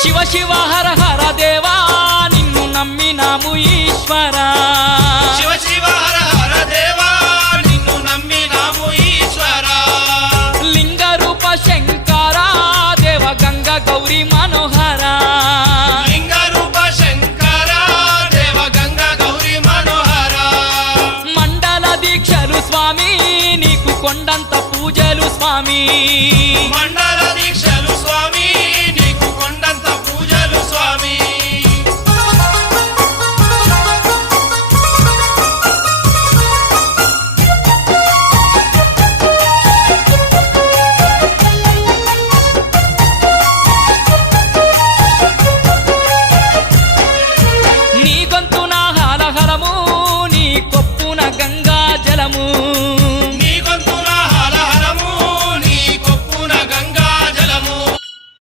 శివ శివ హర హర దేవా నిన్ను నమ్మినాము ఈశ్వరా శివ శివ హర హర దేవా నిన్ను నమ్మినాము ఈశ్వరా లింగ రూప శంకరా దేవ గంగ గౌరీ మనోహరా